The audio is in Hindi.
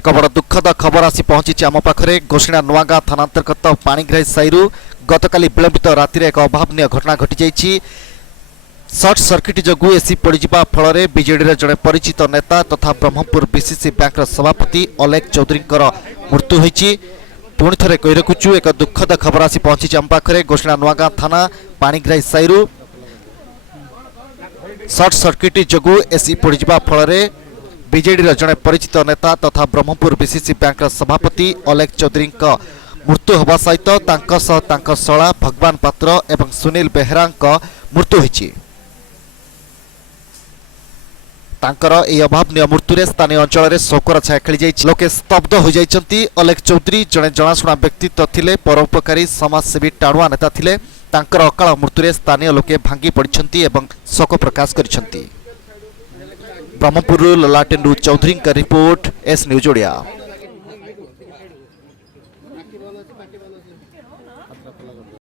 एक बड़ दुखद खबर आसी पहुंची आम पाखे घोषणा नुआगाँ थाना अंतर्गत पाणीग्राही साईरू गतकाली विलंबित राति एक अभावन घटना घटी जाइछि। सर्ट सर्किट जगू एसी पड़जा फल बीजेडी जड़े परिचित नेता तथा ब्रह्मपुर बीसीसी बैंक सभापति अलेख चौधरी मृत्यु होइछि। पुणी थे कही रखुचु एक दुखद खबर आसी पहुंची आम पाखे घोषणा नुआगाँ थाना पाणीग्राही साईरू सर्ट सर्किट जगू एसी पड़जा फल बीजेडी जड़े परिचित नेता तथा ब्रह्मपुर बीसीसी बैंक सभापति अलेख चौधरी मृत्यु होगा सहित शला भगवान पात्र एवं सुनील बेहेरा मृत्यु होइछि। तांकर एही अभावनीय मृत्यु स्थानीय अंचल शोकर छाया खेली जाइछि। लोके स्तब्ध हो जाइछन्ति। अलेख चौधरी जड़े जनाशुना व्यक्तित्व थिले, परोपकारी समाजसेवी टाणुआ नेता थिले। तांकर अकाल मृत्यु स्थानीय लोके भांगी पड़िछन्ति एवं शोक प्रकाश करिछन्ति। ब्रह्मपुर ललाटेन्दु चौधरी का रिपोर्ट, एस न्यूज ओडिया।